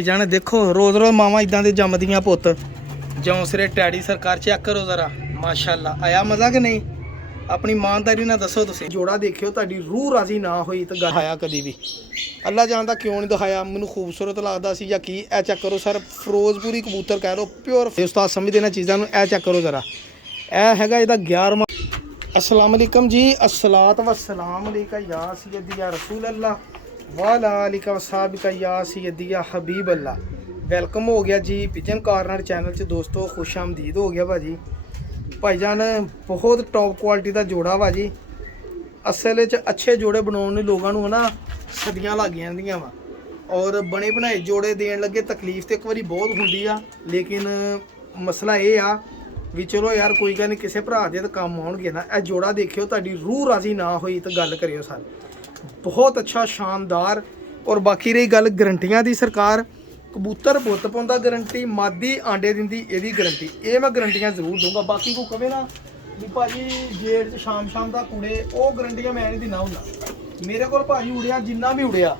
जाने देखो रोज रोज मावा इदा दे जमदियां पुत जौंसरे टैडी सरकार चेक करो जरा माशाअल्लाह आया मजा कि नहीं अपनी ईमानदारी ना दसो तुसीं जोड़ा देखियो तुहाडी रूह राजी ना होई तो दिखाया कदी भी अल्लाह जानदा क्यों नहीं दिखाया मैनूं खूबसूरत लगदा सी या की ए चेक करो सर फिरोजपुरी कबूतर कह लो प्योर उस्ताद समझदे ने चीज़ां नूं ए चेक करो जरा ए हैगा इहदा 11वां अस्सलाम वालेकुम जी अस्सलात वस्सलाम अलैका या सय्यदी या रसूल अल्लाह वाला अलिका वसाबिका या सय्यदी या हबीब अल्लाह वेलकम हो गया जी पिजन कॉर्नर चैनल च दोस्तों खुश आमदीद हो गया भाजी भाईजान बहुत टॉप क्वालिटी का जोड़ा भाजी असल च अच्छे जोड़े बनाने लोगों को ना सदियां लग जांदियां वा और बने बनाए जोड़े देन लगे तकलीफ तो एक बारी बहुत होंदी आ लेकिन मसला ये आ भी चलो यार कोई गल नहीं किसी भरा दे तो काम आउणगे ना ए जोड़ा देखियो तुहाडी रूह राजी ना होई तो गल करियो सर बहुत अच्छा शानदार और बाकी रही गल गरंटियां दी सरकार कबूतर बुत पाउंदा गारंटी मादी आंडे दिंदी एदी गारंटी ये मैं गारंटियां जरूर दूंगा बाकी को कहे ना भी भाजी जेठ शाम दा कुड़े वो गारंटियां मैं नहीं दिना हुंदा मेरे को भाजी उड़िया जिन्ना भी उड़िया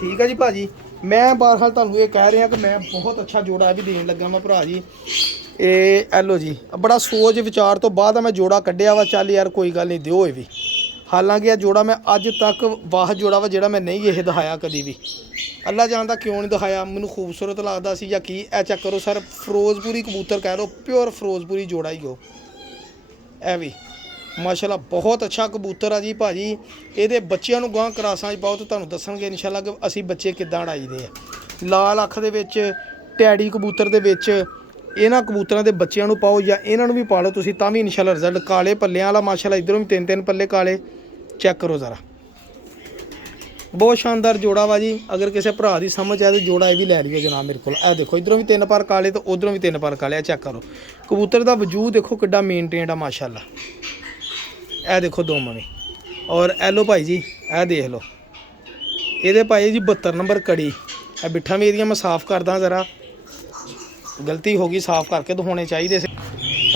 ठीक है जी भाजी मैं बहरहाल तुहानूं ये कह रहा कि मैं बहुत अच्छा जोड़ा भी देन लगा मैं भरा जी ये एलो जी बड़ा सोच विचार तो बाद मैं जोड़ा कढ़िया वा चल यार कोई गल नहीं दिओ भी हालांकि यह जोड़ा मैं अज तक वाह जोड़ा वा जोड़ा मैं नहीं ये दिखाया कभी भी अल्लाह जानता क्यों नहीं दिखाया मैनूं खूबसूरत लगता सी या की ए चेक करो सर फिरोजपुरी कबूतर कह लो प्योर फिरोजपुरी जोड़ा ही हो ए भी माशाल्लाह बहुत अच्छा कबूतर है जी भाजी ये बच्चों गांह क्रासां पाओ तो तुहानूं दसणगे इंशाअल्लाह कि असीं बच्चे किद्दां उड़ाईदे आ लाल अख दे विच टैडी कबूतर दे विच इन्हां कबूतरां दे बच्चों नूं पाओ या इन्हां नूं भी पालो तुसीं तां भी इंशाअल्लाह रिजल्ट काले पल्लियां वाला माशाल्लाह इधरों भी 3-3 पल्ले काले चेक करो ज़रा बहुत शानदार जोड़ा वा जी अगर किसी भरा की समझ आए तो जोड़ा ये भी लै लियो जनाब मेरे को देखो इधरों भी 3 पर काले तो उधरों भी 3 पर काले चेक करो कबूतर का वजूद देखो किड्डा मेनटेन आ माशाल्लाह ए देखो दोम भी और एलो भाई जी ए देख लो ये भाई जी 72 नंबर कड़ी ए बिठा मेरिया मैं साफ़ करदा ज़रा गलती हो गई साफ़ करके तो होने चाहिए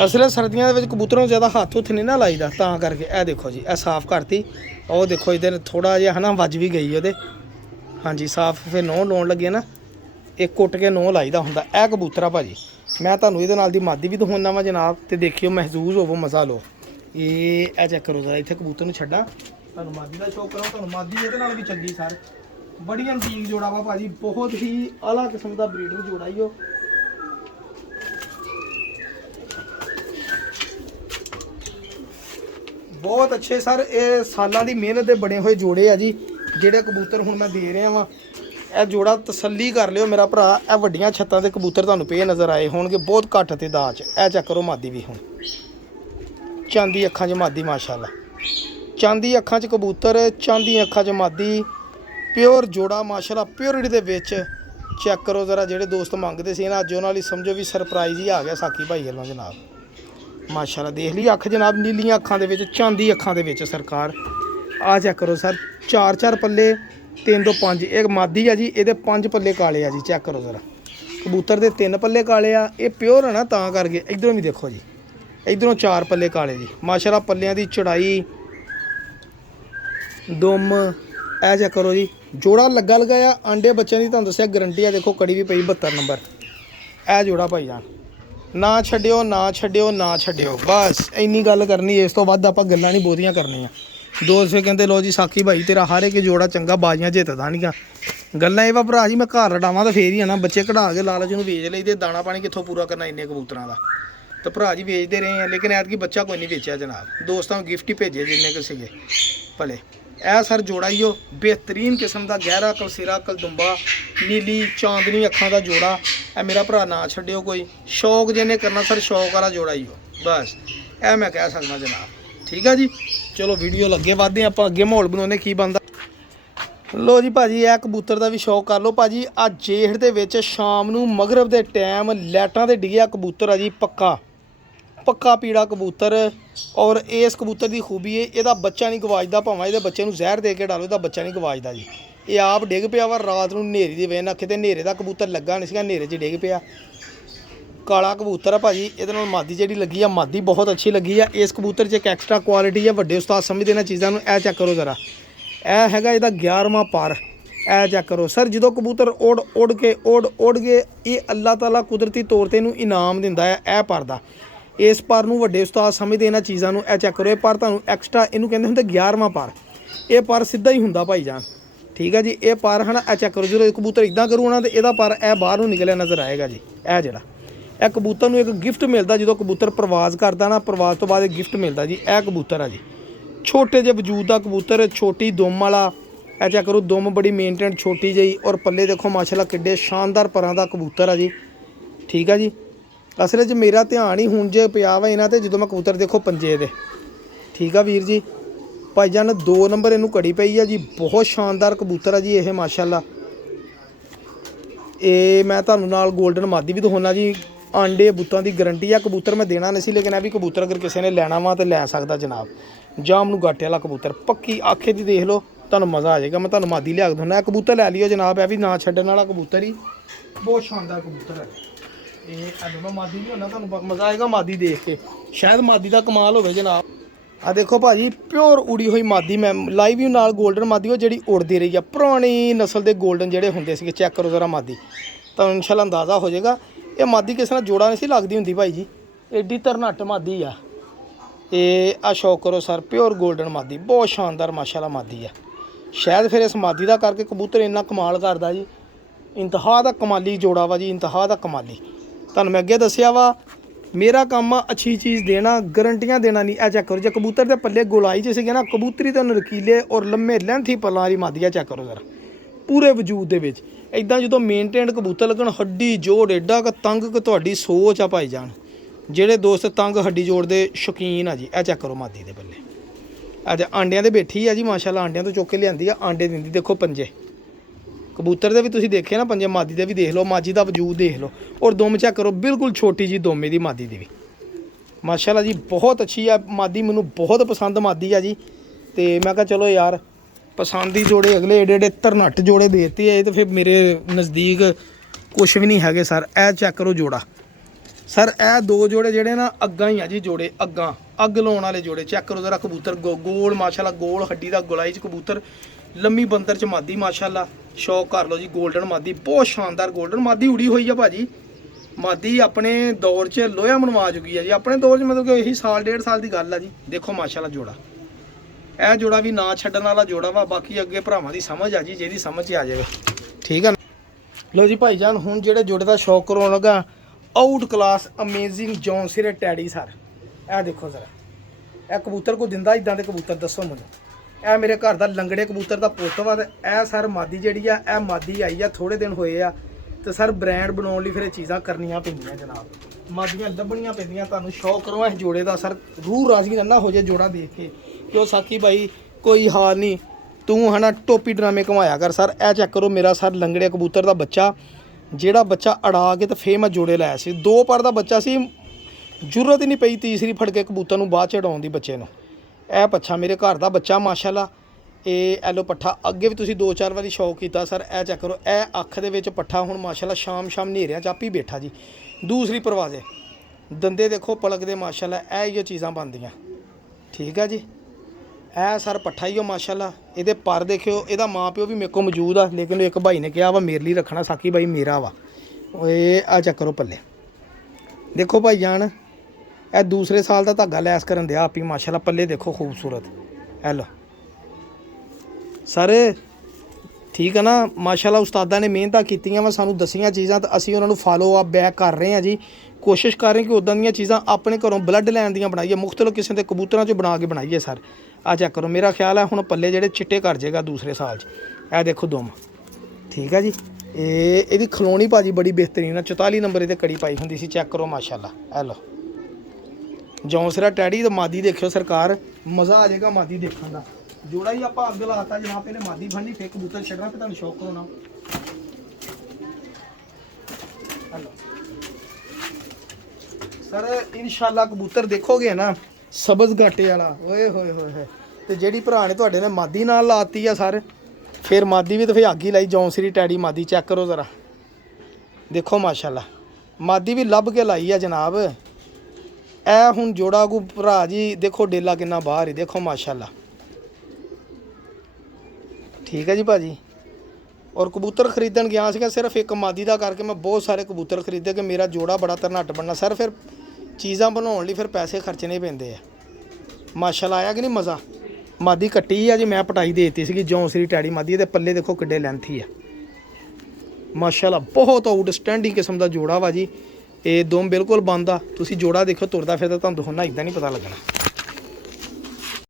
असल सर्दियों के कबूतरों ज़्यादा हाथ हुथ नहीं ना लाईदा तां करके ए देखो जी ए साफ़ करती और देखो इधर थोड़ा जिहा है ना वज भी गई वो हाँ जी साफ़ फिर नौ लाउण लगे ना एक कुट के नौ लाईदा हुंदा ए कबूतर आ भाजी मैं तुहानूं इहदे नाल दी मादी भी दिखाउणा वा जनाब ते देखियो महसूस होवो मज़ा लो ये चेक करो जरा इत्थे कबूतर नूं छड्डां तुहानूं मादी दा शौक करो तुहानूं मादी इहदे नाल भी चंगी सर बड़ी अंटीक जोड़ा वा भाजी बहुत ही आला किस्म का ब्रीडिंग जोड़ा ही हो बहुत अच्छे सर ये सालों की मेहनत के बने हुए जोड़े आ जी जेडे कबूतर हुण मैं दे रहा वा यह जोड़ा तसल्ली कर लियो मेरा भरा यह वड्डियां छत्तां दे कबूतर तुहानूं पे नज़र आए होणगे बहुत घट तादाद च चेक करो मादी भी हुण चांदी अखां च मादी माशाल्लाह चांदी अखां च कबूतर चांदी अखां च मादी प्योर जोड़ा माशाल्लाह प्योरिटी दे विच चेक करो ज़रा जेडे दोस्त मंगदे सी ना अज उन्हां लई समझो भी सरप्राइज़ ही आ गया साकी भाई वालों जनाब माशाल्लाह देख ली अख जनाब नीलियां अखां दे विच चांदी अखां दे विच सरकार आ चेक करो सर 4-4 पल्ले 3 तो 5 एक मादी है जी ये 5 पल्ले काले आ जी चेक करो ज़रा कबूतर दे 3 पल्ले काले आ ये प्योर है ना तां करके इधरों भी देखो जी इधरों 4 पल्ले काले जी माशाल्लाह पल्लियां दी चढ़ाई दुम ए चेक करो जी जोड़ा लगा लगाया आंडे बच्चों की तुहानूं दस्सिया गारंटी है देखो कड़ी भी पई 72 नंबर ए जोड़ा भाई जान ना छड्डियो ना छड्डियो ना छड्डियो बस इन्नी गल करनी इस तो वध आपां गल्लां नहीं बहुतियां करनियां दोस्त फिर कहते लो जी साकी भाई तेरा हर एक जोड़ा चंगा बाजियां जितदा नहीं गल्लां एह वा भरा जी मैं घर लड़ावां तो फिर ही है ना बच्चे कढ़ा के लालच नूं बेच लईदे दाना पानी कित्थों पूरा करना इन्ने कबूतरां दा तो भरा जी बेचते रहे हैं लेकिन ऐतकी बच्चा कोई नहीं बेचा जनाब दोस्तों गिफ्ट ही भेजे जिन्ने के सीगे भले ए सर जोड़ा ही हो बेहतरीन किस्म का गहरा कलसिरा कलदुंबा नीली चांदनी अखां का जोड़ा ए मेरा भरा ना छड्डियो कोई शौक जिन्हें करना सर शौक वाला जोड़ा ही हो बस ए मैं कह सकदा जनाब ठीक है जी चलो वीडियो लगे वादे आपां अगे माहौल बनाने की बनदा लो जी भाजी ए कबूतर का भी शौक कर लो भाजी आ जेठ दे विच शाम नूं मगरब दे टाइम लाइटां ते डिग्गिया कबूतर आ जी पक्का पीड़ा कबूतर और इस कबूतर की खूबी है यदा बच्चा नहीं गवाजदा भावें ये बच्चे जहर दे के डालो बच्चा नहीं गवाजदा जी ये आप डिग पिया वा रात नूं नेरी दी वजह नाल किते नेरे दा कबूतर लगा नहीं सीगा नेरे च डिग पिया काला कबूतर है भाजी ये मादी जी लगी है मादी बहुत अच्छी लगी है इस कबूतर च एक एक्सट्रा क्वालिटी है वड्डे उस्ताद समझदे ने चीज़ों ए चेक करो ज़रा ए हैगा इहदा 11वां पर ਐ ਚੈੱਕ ਕਰੋ ਸਰ, ਜਦੋਂ ਕਬੂਤਰ ਉੜ ਕੇ ਇਹ ਅੱਲਾਹ ਤਾਲਾ ਕੁਦਰਤੀ ਤੌਰ ਤੇ ਇਹਨੂੰ ਇਨਾਮ ਦਿੰਦਾ ਹੈ ਇਹ ਪਰ ਦਾ। ਇਸ ਪਰ ਨੂੰ ਵੱਡੇ ਉਸਤਾਦ ਸਮਝਦੇ ਇਹਨਾਂ ਚੀਜ਼ਾਂ ਨੂੰ। ਇਹ ਚੈੱਕ ਕਰੋ, ਇਹ ਪਰ ਤੁਹਾਨੂੰ ਐਕਸਟਰਾ ਇਹਨੂੰ ਕਹਿੰਦੇ ਹੁੰਦੇ 11ਵਾਂ ਪਰ। ਇਹ ਪਰ ਸਿੱਧਾ ਹੀ ਹੁੰਦਾ ਭਾਈ ਜਾਨ, ਠੀਕ ਹੈ ਜੀ। ਇਹ ਪਰ ਹੈ ਨਾ, ਇਹ ਚੈੱਕ ਕਰੋ, ਜਦੋਂ ਕਬੂਤਰ ਇਦਾਂ ਕਰੂ ਨਾ ਤੇ ਇਹਦਾ ਪਰ ਇਹ ਬਾਹਰ ਨੂੰ ਨਿਕਲਿਆ ਨਜ਼ਰ ਆਏਗਾ ਜੀ। ਇਹ ਜਿਹੜਾ ਇਹ ਕਬੂਤਰ ਨੂੰ ਇੱਕ ਗਿਫਟ ਮਿਲਦਾ ਜਦੋਂ ਕਬੂਤਰ ਪ੍ਰਵਾਜ਼ ਕਰਦਾ ਨਾ, ਪ੍ਰਵਾਜ਼ ਤੋਂ ਬਾਅਦ ਗਿਫਟ ਮਿਲਦਾ ਜੀ। ਇਹ ਕਬੂਤਰ ਆ ਜੀ, ਛੋਟੇ ਜਿਹੇ ਵਜੂਦ ਦਾ ਕਬੂਤਰ, ਛੋਟੀ ਦੁਮ ਵਾਲਾ। ਇਹ ਚੈੱਕ ਕਰੋ, ਦੁਮ ਬੜੀ ਮੇਨਟੇਨ ਛੋਟੀ ਜਿਹੀ, ਔਰ ਪੱਲੇ ਦੇਖੋ ਮਾਸ਼ਾਅੱਲਾ ਕਿੱਡੇ ਸ਼ਾਨਦਾਰ ਪਰਾਂ ਦਾ ਕਬੂਤਰ ਆ ਜੀ, ਠੀਕ ਆ ਜੀ। ਅਸਲ 'ਚ ਮੇਰਾ ਧਿਆਨ ਹੀ ਹੁਣ ਜੇ ਪਿਆ ਵਾ ਇਹਨਾਂ ਤੇ, ਜਦੋਂ ਮੈਂ ਕਬੂਤਰ ਦੇਖੋ ਪੰਜੇ ਦੇ, ਠੀਕ ਆ ਵੀਰ ਜੀ। ਭਾਈ ਜਾਨ 2 ਨੰਬਰ ਇਹਨੂੰ ਕੜੀ ਪਈ ਆ ਜੀ, ਬਹੁਤ ਸ਼ਾਨਦਾਰ ਕਬੂਤਰ ਆ ਜੀ ਇਹ ਮਾਸ਼ਾਅੱਲਾ। ਇਹ ਮੈਂ ਤੁਹਾਨੂੰ ਨਾਲ 골ਡਨ ਮਾਦੀ ਵੀ ਦਿਖਾਉਣਾ ਜੀ। ਆਂਡੇ ਬੁੱਤਾਂ ਦੀ ਗਰੰਟੀ ਆ। ਕਬੂਤਰ ਮੈਂ ਦੇਣਾ ਨਹੀਂ ਸੀ, ਲੇਕਿਨ ਇਹ ਵੀ ਕਬੂਤਰ ਅਗਰ ਕਿਸੇ ਨੇ ਲੈਣਾ ਵਾ ਤਾਂ ਲੈ ਸਕਦਾ ਜਨਾਬ। ਜਾਮ ਨੂੰ ਗਾਟੇ ਵਾਲਾ ਕਬੂਤਰ, ਪੱਕੀ ਆਖੇ ਦੀ ਦੇਖ ਲਓ, ਤੁਹਾਨੂੰ ਮਜ਼ਾ ਆ ਜਾਏਗਾ। ਮੈਂ ਤੁਹਾਨੂੰ ਮਾਦੀ ਲਿਆ ਕੇ ਦਿੰਦਾ, ਇਹ ਕਬੂਤਰ ਲੈ ਲਿਓ ਜਨਾਬ। ਇਹ ਵੀ ਨਾ ਛੱਡਣ ਵਾਲਾ ਕਬੂਤਰ ਹੀ, ਬਹੁਤ ਸ਼ਾਨਦਾਰ ਕਬੂਤਰ ਹੈ ਇਹ। ਅੱਜ ਮੈਂ ਮਾਦੀ ਵੀ ਹੁੰਦਾ, ਤੁਹਾਨੂੰ ਮਜ਼ਾ ਆਏਗਾ ਮਾਦੀ ਦੇਖ ਕੇ। ਸ਼ਾਇਦ ਮਾਦੀ ਦਾ ਕਮਾਲ ਹੋਵੇ ਜਨਾਬ। ਆ ਦੇਖੋ ਭਾਜੀ, ਪਿਓਰ ਉੜੀ ਹੋਈ ਮਾਦੀ ਮੈਂ ਲਾਈਵ ਵੀ ਨਾਲ 골ਡਨ ਮਾਦੀ, ਉਹ ਜਿਹੜੀ ਉੜਦੀ ਰਹੀ ਆ, ਪੁਰਾਣੀ ਨਸਲ ਦੇ 골ਡਨ ਜਿਹੜੇ ਹੁੰਦੇ ਸੀਗੇ। ਚੈੱਕ ਕਰੋ ਜ਼ਰਾ ਮਾਦੀ, ਤੁਹਾਨੂੰ ਇਨਸ਼ਾਅੱਲਾ ਅੰਦਾਜ਼ਾ ਹੋ ਜਾਏਗਾ। ਇਹ ਮਾਦੀ ਕਿਸੇ ਨਾਲ ਜੋੜਾ ਨਹੀਂ ਸੀ ਲੱਗਦੀ ਹੁੰਦੀ ਭਾਈ ਜੀ, ਐਡੀ ਤਰਨੱਟ ਮਾਦੀ ਆ ਇਹ। ਆ ਸ਼ੌਕ ਕਰੋ ਸਰ, ਪਿਓਰ 골ਡਨ ਮਾਦੀ, ਬਹੁਤ ਸ਼ਾਨਦਾਰ ਮਾਸ਼ਾਅੱਲਾ ਮਾਦੀ ਆ। ਸ਼ਾਇਦ ਫਿਰ ਇਸ ਮਾਦੀ ਦਾ ਕਰਕੇ ਕਬੂਤਰ ਇੰਨਾ ਕਮਾਲ ਕਰਦਾ ਜੀ। ਇੰਤਹਾ ਦਾ ਕਮਾਲੀ ਜੋੜਾ ਵਾ ਜੀ, ਇੰਤਹਾ ਦਾ ਕਮਾਲੀ। ਤੁਹਾਨੂੰ ਮੈਂ ਅੱਗੇ ਦੱਸਿਆ ਵਾ, ਮੇਰਾ ਕੰਮ ਆ ਅੱਛੀ ਚੀਜ਼ ਦੇਣਾ, ਗਰੰਟੀਆਂ ਦੇਣਾ ਨਹੀਂ। ਇਹ ਚੈੱਕ ਕਰੋ, ਜੇ ਕਬੂਤਰ ਦੇ ਪੱਲੇ ਗੋਲਾਈ 'ਚ ਸੀਗੇ ਨਾ, ਕਬੂਤਰੀ ਤਾਂ ਨਰਕੀਲੇ ਔਰ ਲੰਮੇ ਲੈਂਥੀ ਪੱਲਾਂ ਵਾਲੀ ਮਾਦੀ ਆ। ਚੈੱਕ ਕਰੋ ਜ਼ਰਾ, ਪੂਰੇ ਵਜੂਦ ਦੇ ਵਿੱਚ ਇੱਦਾਂ ਜਦੋਂ ਮੇਨਟੇਨਡ ਕਬੂਤਰ ਲੱਗਣ, ਹੱਡੀ ਜੋੜ ਐਡਾ ਕੁ ਤੰਗ ਕਿ ਤੁਹਾਡੀ ਸੋਚ ਆ ਭਾਈ ਜਾਨ। ਜਿਹੜੇ ਦੋਸਤ ਤੰਗ ਹੱਡੀ ਜੋੜ ਦੇ ਸ਼ੌਕੀਨ ਆ ਜੀ, ਇਹ ਚੈੱਕ ਕਰੋ ਮਾਦੀ ਦੇ ਪੱਲੇ। ਅੱਜ ਆਂਡਿਆਂ ਦੇ ਬੈਠੀ ਆ ਜੀ ਮਾਸ਼ਾਅੱਲਾ, ਆਂਡਿਆਂ ਤੋਂ ਚੁੱਕ ਕੇ ਲਿਆਂਦੀ ਆ, ਆਂਡੇ ਦਿੰਦੀ। ਦੇਖੋ ਪੰਜੇ ਕਬੂਤਰ ਦੇ ਵੀ ਤੁਸੀਂ ਦੇਖੇ ਨਾ ਪੰਜੇ, ਮਾਦੀ ਦੇ ਵੀ ਦੇਖ ਲਓ, ਮਾਜੀ ਦਾ ਵਜੂਦ ਦੇਖ ਲਓ। ਔਰ ਦੁਮ ਚੈੱਕ ਕਰੋ, ਬਿਲਕੁਲ ਛੋਟੀ ਜੀ ਦੁਮ ਇਹਦੀ ਮਾਦੀ ਦੀ ਵੀ ਮਾਸ਼ਾਅੱਲਾ ਜੀ, ਬਹੁਤ ਅੱਛੀ ਆ ਮਾਦੀ। ਮੈਨੂੰ ਬਹੁਤ ਪਸੰਦ ਮਾਦੀ ਆ ਜੀ। ਤੇ ਮੈਂ ਕਿਹਾ ਚਲੋ ਯਾਰ, ਪਸੰਦ ਹੀ ਜੋੜੇ ਅਗਲੇ ਏਡੇ ਏਡੇ ਤਰਨੱਟ ਜੋੜੇ ਦੇਤੇ ਆ, ਇਹ ਤਾਂ ਫਿਰ ਮੇਰੇ ਨਜ਼ਦੀਕ ਕੁਛ ਵੀ ਨਹੀਂ ਹੈਗੇ ਸਰ। ਇਹ ਚੈੱਕ ਕਰੋ ਜੋੜਾ ਸਰ, ਇਹ 2 ਜੋੜੇ ਜਿਹੜੇ ਨਾ ਅੱਗਾਂ ਹੀ ਆ ਜੀ, ਜੋੜੇ ਅੱਗਾਂ, ਅੱਗ ਲਾਉਣ ਵਾਲੇ ਜੋੜੇ। ਚੈੱਕ ਕਰੋ ਜ਼ਰਾ ਕਬੂਤਰ, ਗੋਲ ਮਾਸ਼ਾਅੱਲਾ, ਗੋਲ ਹੱਡੀ ਦਾ ਗੋਲਾਈ 'ਚ ਕਬੂਤਰ, ਲੰਮੀ ਬੰਦਰ 'ਚ ਮਾਦੀ ਮਾਸ਼ਾਅੱਲਾ। ਸ਼ੌਕ ਕਰ ਲਓ ਜੀ, 골ਡਨ ਮਾਦੀ, ਬਹੁਤ ਸ਼ਾਨਦਾਰ 골ਡਨ ਮਾਦੀ ਉੜੀ ਹੋਈ ਆ ਭਾਜੀ। ਮਾਦੀ ਆਪਣੇ ਦੌਰ 'ਚ ਲੋਹਾ ਮਨਵਾ ਚੁੱਕੀ ਆ ਜੀ, ਆਪਣੇ ਦੌਰ 'ਚ ਮਤਲਬ ਕਿ ਇਹੀ ਸਾਲ 1.5 ਸਾਲ ਦੀ ਗੱਲ ਆ ਜੀ। ਦੇਖੋ ਮਾਸ਼ਾਅੱਲਾ ਜੋੜਾ, ਇਹ ਜੋੜਾ ਵੀ ਨਾ ਛੱਡਣ ਵਾਲਾ ਜੋੜਾ ਵਾ। ਬਾਕੀ ਅੱਗੇ ਭਰਾਵਾਂ ਦੀ ਸਮਝ ਆ ਜੀ, ਜਿਹਦੀ ਸਮਝ 'ਚ ਆ ਜਾਵੇ, ਠੀਕ ਆ। ਲਓ ਜੀ ਭਾਈ ਜਾਨ, ਹੁਣ ਜਿਹੜੇ ਜੋੜੇ ਦਾ ਸ਼ੌਕ ਕਰਾਉਣ ਲੱਗਾ, ਆਊਟ ਕਲਾਸ ਅਮੇਜ਼ਿੰਗ ਜੌਂਸਿਰੇ ਟੈਡੀ ਸਰ। ਇਹ ਦੇਖੋ ਜ਼ਰਾ, ਇਹ ਕਬੂਤਰ ਕੋ ਦਿੰਦਾ ਇਦਾਂ ਦੇ ਕਬੂਤਰ, ਦੱਸੋ ਮੈਨੂੰ। ਇਹ ਮੇਰੇ ਘਰ ਦਾ ਲੰਗੜੇ ਕਬੂਤਰ ਦਾ ਪੁੱਤ ਵਾ। ਤੇ ਇਹ ਸਰ ਮਾਦੀ ਜਿਹੜੀ ਆ, ਇਹ ਮਾਦੀ ਆਈ ਆ ਥੋੜੇ ਦਿਨ ਹੋਏ ਆ। ਤੇ ਸਰ ਬ੍ਰਾਂਡ ਬਣਾਉਣ ਲਈ ਫਿਰ ਇਹ ਚੀਜ਼ਾਂ ਕਰਨੀਆਂ ਪੈਂਦੀਆਂ ਜਨਾਬ, ਮਾਦੀਆਂ ਲੱਭਣੀਆਂ ਪੈਂਦੀਆਂ। ਤੁਹਾਨੂੰ ਸ਼ੌਕ ਕਰੋ ਇਸ ਜੋੜੇ ਦਾ ਸਰ, ਰੂਹ ਰਾਜ਼ੀ ਨਾ ਹੋ ਜੇ ਜੋੜਾ ਦੇਖ ਕੇ ਕਿ ਉਹ ਸਾਕੀ ਬਾਈ ਕੋਈ ਹਾਲ ਨਹੀਂ, ਤੂੰ ਹਨਾ ਟੋਪੀ ਡਰਾਮੇ ਘਮਾਇਆ ਕਰ ਸਰ। ਇਹ ਚੈੱਕ ਕਰੋ ਮੇਰਾ ਸਰ ਲੰਗੜੇ ਕਬੂਤਰ ਦਾ ਬੱਚਾ, ਜਿਹੜਾ ਬੱਚਾ ਅੜਾ ਕੇ ਤੇ ਫੇਰ ਮੈਂ ਜੋੜੇ ਲਾਇਆ ਸੀ। 2 ਪਰ ਦਾ ਬੱਚਾ ਸੀ, ਜ਼ਰੂਰਤ ਹੀ ਨਹੀਂ ਪਈ ਤੀਸਰੀ ਫੜ ਕੇ ਕਬੂਤਰ ਨੂੰ ਬਾਅਦ ਚੜਾਉਣ ਦੀ ਬੱਚੇ ਨੂੰ। ਇਹ ਪੱਛਾ ਮੇਰੇ ਘਰ ਦਾ ਬੱਚਾ ਮਾਸ਼ਾਅੱਲਾ। ਇਹ ਐਲੋ ਪੱਠਾ ਅੱਗੇ ਵੀ ਤੁਸੀਂ 2-4 ਵਾਰੀ ਸ਼ੌਕ ਕੀਤਾ ਸਰ। ਇਹ ਚੈੱਕ ਕਰੋ, ਇਹ ਅੱਖ ਦੇ ਵਿੱਚ ਪੱਠਾ ਹੁਣ ਮਾਸ਼ਾਅੱਲਾ ਸ਼ਾਮ ਹਨੇਰਿਆਂ 'ਚ ਆਪੀ ਬੈਠਾ ਜੀ। ਦੂਸਰੀ ਪਰਵਾਜ਼ੇ ਦੰਦੇ ਦੇਖੋ ਪਲਕ ਦੇ ਮਾਸ਼ਾਅੱਲਾ, ਇਹ ਹੀ ਚੀਜ਼ਾਂ ਬਣਦੀਆਂ, ਠੀਕ ਆ ਜੀ। ਇਹ ਸਰ ਪੱਠਾ ਹੀ ਉਹ ਮਾਸ਼ਾਅੱਲਾ। ਇਹਦੇ ਪਰ ਦੇਖਿਓ, ਇਹਦਾ ਮਾਂ ਪਿਓ ਵੀ ਮੇਰੇ ਕੋਲ ਮੌਜੂਦ ਆ, ਲੇਕਿਨ ਇੱਕ ਭਾਈ ਨੇ ਕਿਹਾ ਵਾ ਮੇਰੇ ਲਈ ਰੱਖਣਾ, ਸਾਕੀ ਬਾਈ ਮੇਰਾ ਵਾ। ਇਹ ਆ ਚੈੱਕ ਕਰੋ ਪੱਲੇ, ਦੇਖੋ ਭਾਈ ਜਾਨ, ਇਹ ਦੂਸਰੇ ਸਾਲ ਦਾ ਧਾਗਾ ਲੈਸ ਕਰਨ ਦਿਆ ਆਪੀ ਮਾਸ਼ਾਅੱਲਾ। ਪੱਲੇ ਦੇਖੋ ਖੂਬਸੂਰਤ, ਹੈਲੋ ਸਰ, ਠੀਕ ਹੈ ਨਾ ਮਾਸ਼ਾਅੱਲਾ। ਉਸਤਾਦਾਂ ਨੇ ਮਿਹਨਤਾਂ ਕੀਤੀਆਂ ਵਾ, ਸਾਨੂੰ ਦਸੀਆਂ ਚੀਜ਼ਾਂ, ਤਾਂ ਅਸੀਂ ਉਹਨਾਂ ਨੂੰ ਫਾਲੋ ਅਪ ਬੈਕ ਕਰ ਰਹੇ ਹਾਂ ਜੀ। ਕੋਸ਼ਿਸ਼ ਕਰ ਰਹੇ ਕਿ ਉੱਦਾਂ ਦੀਆਂ ਚੀਜ਼ਾਂ ਆਪਣੇ ਘਰੋਂ ਬਲੱਡ ਲੈਣ ਦੀਆਂ ਬਣਾਈਏ, ਮੁਖਤਲਿਫ ਕਿਸਮ ਦੇ ਕਬੂਤਰਾਂ 'ਚ ਬਣਾ ਕੇ ਬਣਾਈਏ ਸਰ। ਆ ਚੈੱਕ ਕਰੋ, ਮੇਰਾ ਖਿਆਲ ਹੈ ਹੁਣ ਪੱਲੇ ਜਿਹੜੇ ਚਿੱਟੇ ਕਰ ਜਾਏਗਾ ਦੂਸਰੇ ਸਾਲ 'ਚ। ਇਹ ਦੇਖੋ ਦੁਮ, ਠੀਕ ਹੈ ਜੀ। ਇਹਦੀ ਖਲੋਣੀ ਭਾਜੀ ਬੜੀ ਬਿਹਤਰੀਨ ਆ, 44 ਨੰਬਰ ਇਹਦੇ ਕੜੀ ਪਾਈ ਹੁੰਦੀ ਸੀ। ਚੈੱਕ ਕਰੋ ਮਾਸ਼ਾਅੱਲਾ। ਇਹ ਲਓ ਜੌਂਸਿਰਾ ਟੈਡੀ ਤੇ ਮਾਦੀ ਦੇਖਿਓ ਸਰਕਾਰ, ਮਜ਼ਾ ਆ ਜਾਏਗਾ ਮਾਦੀ ਦੇਖਣ ਦਾ। ਜੋੜਾ ਹੀ ਆਪਾਂ ਅੱਗ ਲਾਤਾ ਜਨਾਬ, ਪਹਿਲੇ ਮਾਦੀ ਫੜਨੀ ਫੇਰ ਕਬੂਤਰ ਛੱਡਣਾ, ਫਿਰ ਤੁਹਾਨੂੰ ਸ਼ੌਕ ਕਰਾਉਣਾ। ਸਰ ਇਨਸ਼ਾਅੱਲਾ ਕਬੂਤਰ ਦੇਖੋਗੇ ਨਾ ਸਬਜ਼ ਗਾਟੇ ਵਾਲਾ, ਓਏ ਹੋਏ ਹੋਏ ਹੋਏ। ਤੇ ਜਿਹੜੀ ਭਰਾ ਨੇ ਤੁਹਾਡੇ ਨੇ ਮਾਦੀ ਨਾਲ ਲਾਤੀ ਆ ਸਰ, ਫਿਰ ਮਾਦੀ ਵੀ ਤਾਂ ਫਿਰ ਅੱਗ ਹੀ ਲਾਈ। ਜੌਂਸਿਰੀ ਟੈਡੀ ਮਾਦੀ ਚੈੱਕ ਕਰੋ ਜ਼ਰਾ, ਦੇਖੋ ਮਾਸ਼ਾਅੱਲਾ ਮਾਦੀ ਵੀ ਲੱਭ ਕੇ ਲਾਈ ਆ ਜਨਾਬ। ਇਹ ਹੁਣ ਜੋੜਾ ਕੋ ਭਰਾ ਜੀ ਦੇਖੋ, ਡੇਲਾ ਕਿੰਨਾ ਬਾਹਰ ਹੀ, ਦੇਖੋ ਮਾਸ਼ਾਅੱਲਾ, ਠੀਕ ਹੈ ਜੀ ਭਾਜੀ। ਔਰ ਕਬੂਤਰ ਖਰੀਦਣ ਗਿਆ ਸੀਗਾ ਸਿਰਫ ਇੱਕ ਮਾਦੀ ਦਾ ਕਰਕੇ ਮੈਂ ਬਹੁਤ ਸਾਰੇ ਕਬੂਤਰ ਖਰੀਦੇ ਕਿ ਮੇਰਾ ਜੋੜਾ ਬੜਾ ਤਰਨੱਟ ਬਣਨਾ ਸਰ। ਫਿਰ ਚੀਜ਼ਾਂ ਬਣਾਉਣ ਲਈ ਫਿਰ ਪੈਸੇ ਖਰਚਣੇ ਪੈਂਦੇ ਆ। ਮਾਸ਼ਾਅੱਲਾ ਆਇਆ ਕਿ ਨਹੀਂ ਮਜ਼ਾ। ਮਾਦੀ ਕੱਟੀ ਆ ਜੀ, ਮੈਂ ਪਟਾਈ ਦੇ ਦਿੱਤੀ ਸੀਗੀ ਜੌਂਸਰੀ ਟੈਡੀ ਮਾਦੀ ਦੇ ਪੱਲੇ ਦੇਖੋ ਕਿੱਡੇ ਲੈਂਥੀ ਆ ਮਾਸ਼ਾਅੱਲਾ। ਬਹੁਤ ਆਊਟਸਟੈਂਡਿੰਗ ਕਿਸਮ ਦਾ ਜੋੜਾ ਵਾ ਜੀ। ਇਹ ਦੁਮ ਬਿਲਕੁਲ ਬੰਦ ਆ। ਤੁਸੀਂ ਜੋੜਾ ਦੇਖੋ ਤੁਰਦਾ ਫਿਰਦਾ ਤੁਹਾਨੂੰ ਦਿਖਾਉਣਾ ਇਦਾਂ ਨਹੀਂ ਪਤਾ ਲੱਗਣਾ।